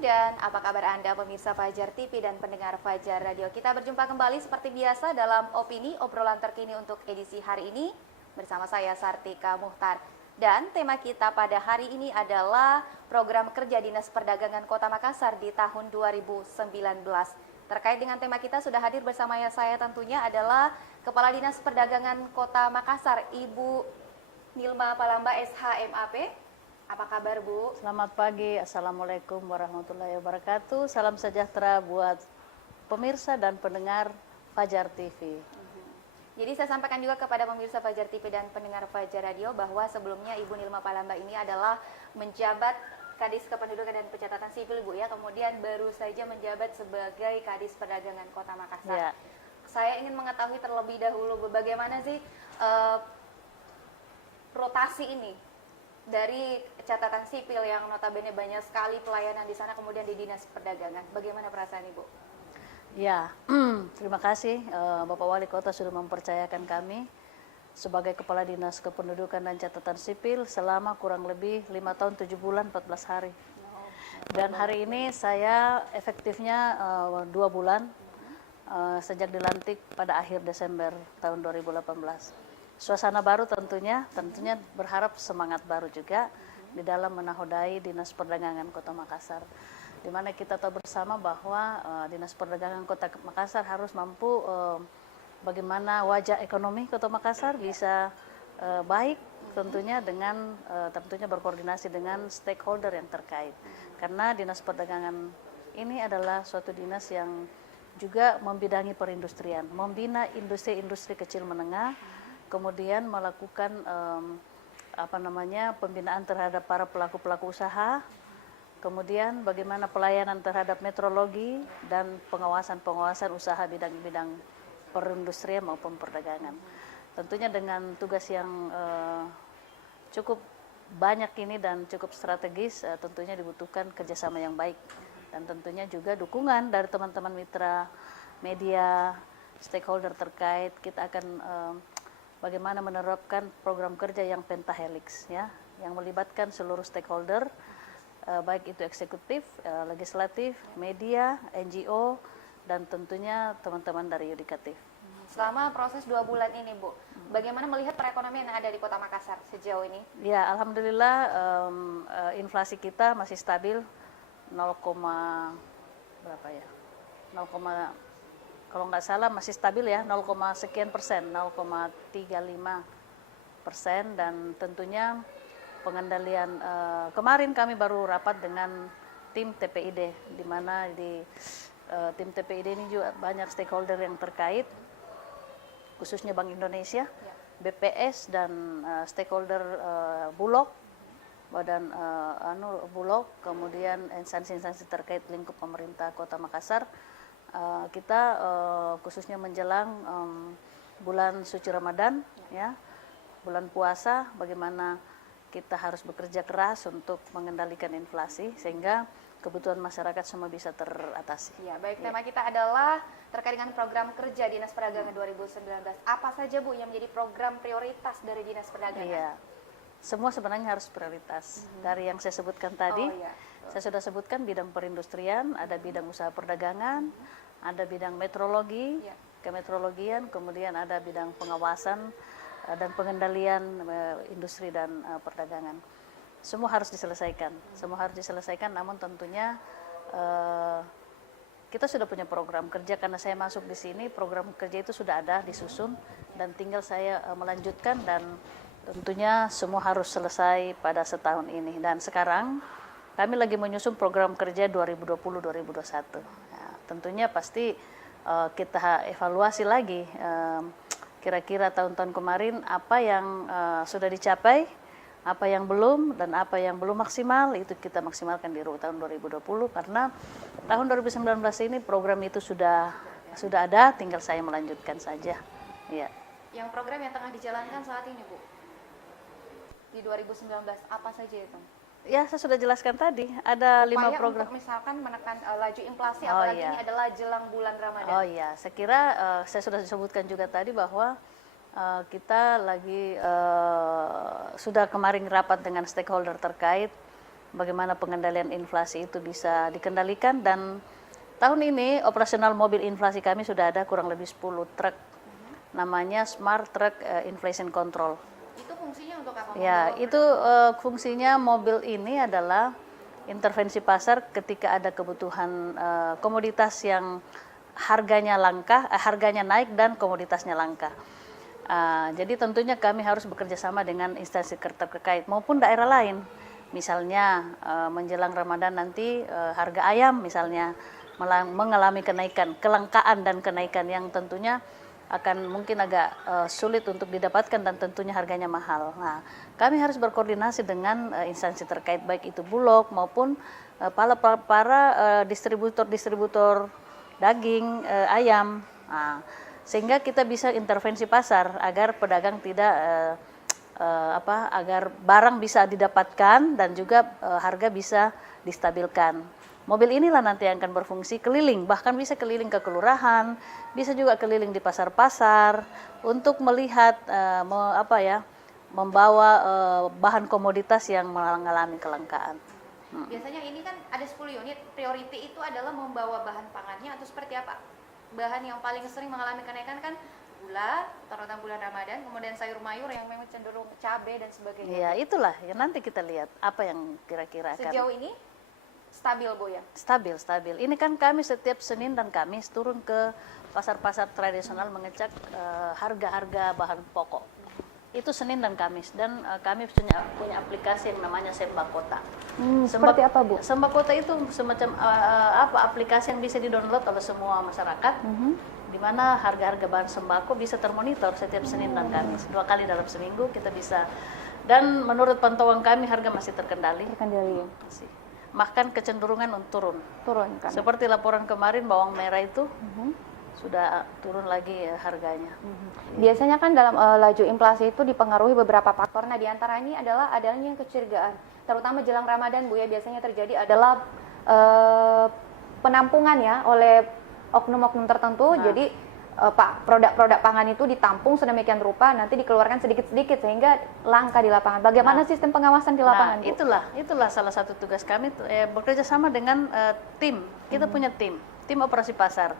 dan apa kabar Anda pemirsa Fajar TV dan pendengar Fajar Radio. Kita berjumpa kembali seperti biasa dalam Opini, obrolan terkini untuk edisi hari ini bersama saya Sartika Muhtar. Dan tema kita pada hari ini adalah program kerja Dinas Perdagangan Kota Makassar di tahun 2019. Terkait dengan tema kita sudah hadir bersama saya tentunya adalah Kepala Dinas Perdagangan Kota Makassar, Ibu Nilma Palamba SHMAP. Apa kabar Bu? Selamat pagi, Assalamualaikum warahmatullahi wabarakatuh. Salam sejahtera buat pemirsa dan pendengar Fajar TV. Jadi saya sampaikan juga kepada pemirsa Fajar TV dan pendengar Fajar Radio bahwa sebelumnya Ibu Nilma Palamba ini adalah menjabat Kadis Kependudukan dan Pencatatan Sipil Bu ya, kemudian baru saja menjabat sebagai Kadis Perdagangan Kota Makassar. Ya. Saya ingin mengetahui terlebih dahulu bagaimana sih rotasi ini dari catatan sipil yang notabene banyak sekali pelayanan di sana kemudian di Dinas Perdagangan. Bagaimana perasaan Ibu? Ya, terima kasih Bapak Wali Kota sudah mempercayakan kami sebagai Kepala Dinas Kependudukan dan Catatan Sipil selama kurang lebih 5 tahun 7 bulan 14 hari. Dan hari ini saya efektifnya 2 bulan sejak dilantik pada akhir Desember tahun 2018. Suasana baru tentunya berharap semangat baru juga di dalam menahodai Dinas Perdagangan Kota Makassar. Di mana kita tahu bersama bahwa Dinas Perdagangan Kota Makassar harus mampu bagaimana wajah ekonomi Kota Makassar bisa baik tentunya dengan tentunya berkoordinasi dengan stakeholder yang terkait. Karena Dinas Perdagangan ini adalah suatu dinas yang juga membidangi perindustrian, membina industri-industri kecil menengah, kemudian melakukan pembinaan terhadap para pelaku-pelaku usaha, kemudian bagaimana pelayanan terhadap metrologi dan pengawasan usaha bidang-bidang perindustrian maupun perdagangan. Tentunya dengan tugas yang cukup banyak ini dan cukup strategis, tentunya dibutuhkan kerjasama yang baik dan tentunya juga dukungan dari teman-teman mitra media, stakeholder terkait. Kita akan bagaimana menerapkan program kerja yang pentahelix ya, yang melibatkan seluruh stakeholder, baik itu eksekutif, legislatif, media, NGO, dan tentunya teman-teman dari yudikatif. Selama proses 2 bulan ini Bu, bagaimana melihat perekonomian yang ada di Kota Makassar sejauh ini? Ya, alhamdulillah inflasi kita masih stabil 0, berapa ya? 0, kalau nggak salah masih stabil ya, 0, sekian persen, 0,35%, dan tentunya pengendalian kemarin kami baru rapat dengan tim TPID, di mana di tim TPID ini juga banyak stakeholder yang terkait, khususnya Bank Indonesia, BPS dan stakeholder Bulog, badan Bulog, kemudian instansi-instansi terkait lingkup pemerintah Kota Makassar. Kita khususnya menjelang bulan suci Ramadan ya, bulan puasa, bagaimana kita harus bekerja keras untuk mengendalikan inflasi sehingga kebutuhan masyarakat semua bisa teratasi. Ya, baik, tema kita adalah terkait dengan program kerja Dinas Perdagangan 2019. Apa saja Bu yang menjadi program prioritas dari Dinas Perdagangan? Iya. Semua sebenarnya harus prioritas. Dari yang saya sebutkan tadi, saya sudah sebutkan bidang perindustrian, ada bidang usaha perdagangan, ada bidang metrologi, kemetrologian, kemudian ada bidang pengawasan dan pengendalian industri dan perdagangan. Semua harus diselesaikan. Namun tentunya kita sudah punya program kerja, karena saya masuk di sini, program kerja itu sudah ada, disusun, dan tinggal saya melanjutkan, dan tentunya semua harus selesai pada setahun ini. Dan sekarang kami lagi menyusun program kerja 2020-2021. Nah, tentunya pasti kita evaluasi lagi kira-kira tahun-tahun kemarin apa yang sudah dicapai, apa yang belum, dan apa yang belum maksimal, itu kita maksimalkan di tahun 2020, karena tahun 2019 ini program itu sudah ada, tinggal saya melanjutkan saja. Ya. Yang program yang tengah dijalankan saat ini Bu, di 2019 apa saja itu? Ya, saya sudah jelaskan tadi, ada 5 program. Untuk misalkan menekan laju inflasi, apalagi ini adalah jelang bulan Ramadan. Oh iya, saya kira saya sudah disebutkan juga tadi bahwa kita lagi sudah kemarin rapat dengan stakeholder terkait bagaimana pengendalian inflasi itu bisa dikendalikan. Dan tahun ini operasional mobil inflasi kami sudah ada kurang lebih 10 truk, namanya Smart Truck Inflation Control. Itu fungsinya untuk apa? Ya, itu fungsinya mobil ini adalah intervensi pasar ketika ada kebutuhan komoditas yang harganya langka, harganya naik dan komoditasnya langka. Jadi tentunya kami harus bekerja sama dengan instansi terkait maupun daerah lain. Misalnya menjelang Ramadan nanti harga ayam misalnya mengalami kenaikan, kelangkaan dan kenaikan yang tentunya akan mungkin agak sulit untuk didapatkan dan tentunya harganya mahal. Nah, kami harus berkoordinasi dengan instansi terkait baik itu Bulog maupun para distributor daging ayam. Nah, sehingga kita bisa intervensi pasar agar pedagang tidak agar barang bisa didapatkan dan juga harga bisa distabilkan. Mobil inilah nanti yang akan berfungsi keliling, bahkan bisa keliling ke kelurahan, bisa juga keliling di pasar-pasar untuk melihat membawa bahan komoditas yang mengalami kelangkaan. Biasanya ini kan ada 10 unit, priority itu adalah membawa bahan pangannya atau seperti apa? Bahan yang paling sering mengalami kenaikan kan gula, terutama bulan Ramadan, kemudian sayur mayur yang memang cenderung cabai dan sebagainya. Ya, itulah yang nanti kita lihat apa yang kira-kira akan. Sejauh ini stabil, Bu, ya? Stabil. Ini kan kami setiap Senin dan Kamis turun ke pasar-pasar tradisional mengecek harga-harga bahan pokok. Itu Senin dan Kamis, dan kami punya aplikasi yang namanya Sembakota. Seperti apa, Bu? Sembakota itu semacam aplikasi yang bisa di-download oleh semua masyarakat, di mana harga-harga bahan sembako bisa termonitor setiap Senin dan Kamis. 2 kali dalam seminggu kita bisa, dan menurut pantauan kami harga masih terkendali. Ya? Bahkan kecenderungan untuk turun kan? Seperti laporan kemarin bawang merah itu sudah turun lagi harganya. Biasanya kan dalam laju inflasi itu dipengaruhi beberapa faktor. Nah, diantaranya adalah adanya kecurigaan, terutama jelang Ramadan, Bu, ya, biasanya terjadi adalah penampungan ya oleh oknum-oknum tertentu. Jadi produk-produk pangan itu ditampung sedemikian rupa, nanti dikeluarkan sedikit-sedikit sehingga langka di lapangan. Bagaimana sistem pengawasan di lapangan, Bu? Itulah salah satu tugas kami, bekerja sama dengan tim. Kita punya tim operasi pasar.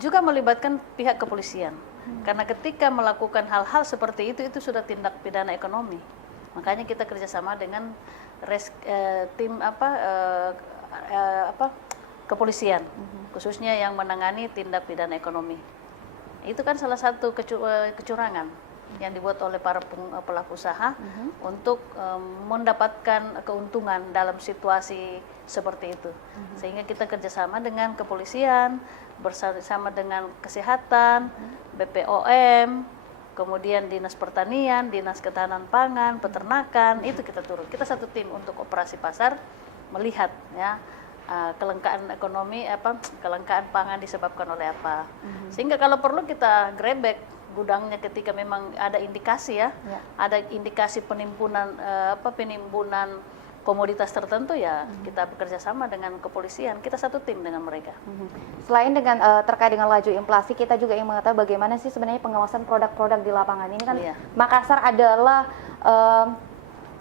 Juga melibatkan pihak kepolisian. Karena ketika melakukan hal-hal seperti itu sudah tindak pidana ekonomi. Makanya kita kerjasama dengan tim kepolisian, khususnya yang menangani tindak pidana ekonomi. Itu kan salah satu kecurangan yang dibuat oleh para pelaku usaha untuk mendapatkan keuntungan dalam situasi seperti itu. Sehingga kita kerjasama dengan kepolisian, bersama dengan kesehatan, BPOM, kemudian Dinas Pertanian, Dinas Ketahanan Pangan, Peternakan, itu kita turun. Kita satu tim untuk operasi pasar, melihat ya kelangkaan ekonomi, kelangkaan pangan disebabkan oleh apa. Sehingga kalau perlu kita grebek gudangnya ketika memang ada indikasi ada indikasi penimbunan komoditas tertentu, ya kita bekerja sama dengan kepolisian, kita satu tim dengan mereka. Selain dengan terkait dengan laju inflasi, kita juga ingin mengetahui bagaimana sih sebenarnya pengawasan produk-produk di lapangan ini kan. Makassar adalah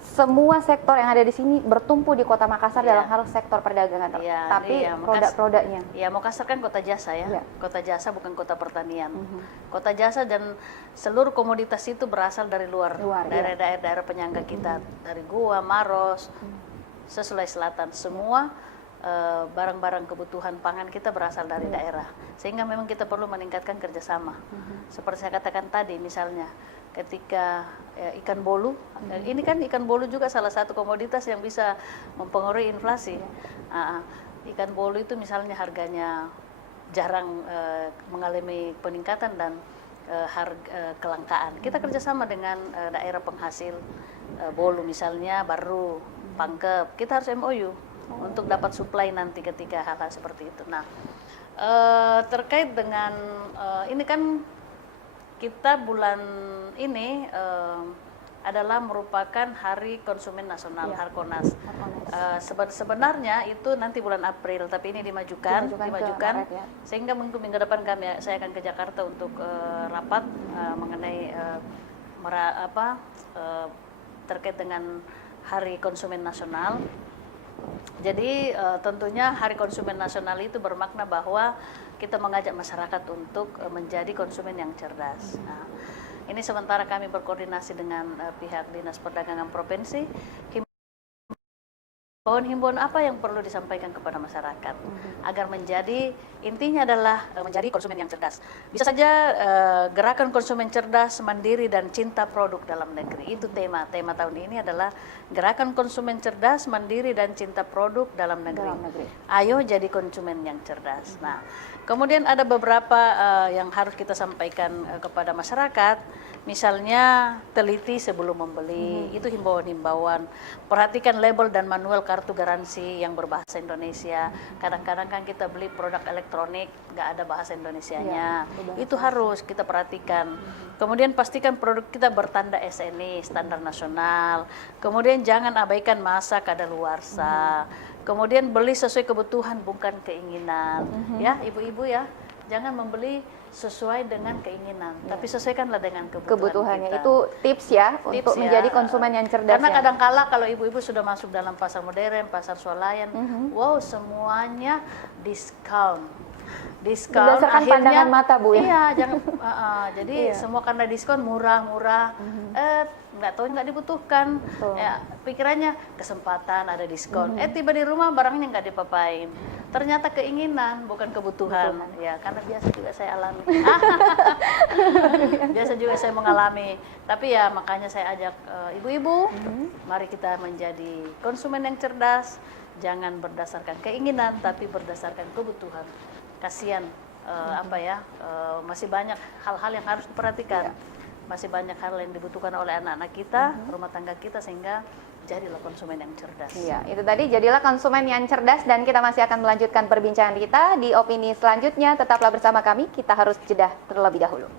semua sektor yang ada di sini bertumpu di Kota Makassar dalam hal sektor perdagangan, tapi produk-produknya. Ya, Makassar kan kota jasa ya, kota jasa bukan kota pertanian. Kota jasa, dan seluruh komoditas itu berasal dari luar dari daerah-daerah penyangga kita, dari Goa, Maros, Sulawesi Selatan, semua barang-barang kebutuhan pangan kita berasal dari daerah. Sehingga memang kita perlu meningkatkan kerjasama. Seperti saya katakan tadi, misalnya ketika ikan bolu, ini kan ikan bolu juga salah satu komoditas yang bisa mempengaruhi inflasi. Ikan bolu itu misalnya harganya jarang mengalami peningkatan dan kelangkaan. Kita kerjasama dengan daerah penghasil bolu, misalnya Baru, Pangkep. Kita harus MOU untuk dapat supply nanti ketika hal-hal seperti itu. Nah, terkait dengan ini kan kita bulan ini adalah merupakan Hari Konsumen Nasional, Harkonas. Sebenarnya itu nanti bulan April, tapi ini dimajukan sehingga minggu depan saya akan ke Jakarta untuk rapat mengenai terkait dengan Hari Konsumen Nasional. Jadi tentunya Hari Konsumen Nasional itu bermakna bahwa kita mengajak masyarakat untuk menjadi konsumen yang cerdas. Nah, ini sementara kami berkoordinasi dengan pihak Dinas Perdagangan Provinsi. Himbauan apa yang perlu disampaikan kepada masyarakat agar menjadi, intinya adalah menjadi konsumen yang cerdas. Bisa saja gerakan konsumen cerdas, mandiri dan cinta produk dalam negeri. Itu tema tahun ini adalah gerakan konsumen cerdas, mandiri dan cinta produk dalam negeri. Ayo jadi konsumen yang cerdas. Nah, kemudian ada beberapa yang harus kita sampaikan kepada masyarakat. Misalnya teliti sebelum membeli, itu himbauan-himbauan. Perhatikan label dan manual kartu garansi yang berbahasa Indonesia. Kadang-kadang kan kita beli produk elektronik, nggak ada bahasa Indonesianya. Itu harus kita perhatikan. Kemudian pastikan produk kita bertanda SNI, standar nasional. Kemudian jangan abaikan masa kadaluarsa. Kemudian beli sesuai kebutuhan, bukan keinginan. Ya, ibu-ibu ya, jangan membeli sesuai dengan keinginan, tapi sesuaikanlah dengan kebutuhannya kita. Itu tips ya untuk menjadi konsumen yang cerdas. Karena kadang-kala kalau ibu-ibu sudah masuk dalam pasar modern, pasar swalayan, wow semuanya diskon. Berdasarkan akhirnya pandangan mata, Bu, ya? Iya, jangan jadi semua karena diskon murah-murah, nggak tahu nggak dibutuhkan. Ya, pikirannya kesempatan ada diskon. Tiba di rumah barangnya nggak dipapain. Ternyata keinginan bukan kebutuhan. Ya, karena biasa juga saya alami. Biasa juga saya mengalami. Tapi ya makanya saya ajak ibu-ibu, mari kita menjadi konsumen yang cerdas. Jangan berdasarkan keinginan, tapi berdasarkan kebutuhan. Kasihan masih banyak hal-hal yang harus diperhatikan. Masih banyak hal yang dibutuhkan oleh anak-anak kita, rumah tangga kita, sehingga jadilah konsumen yang cerdas. Iya, itu tadi jadilah konsumen yang cerdas, dan kita masih akan melanjutkan perbincangan kita di opini selanjutnya. Tetaplah bersama kami, kita harus jeda terlebih dahulu.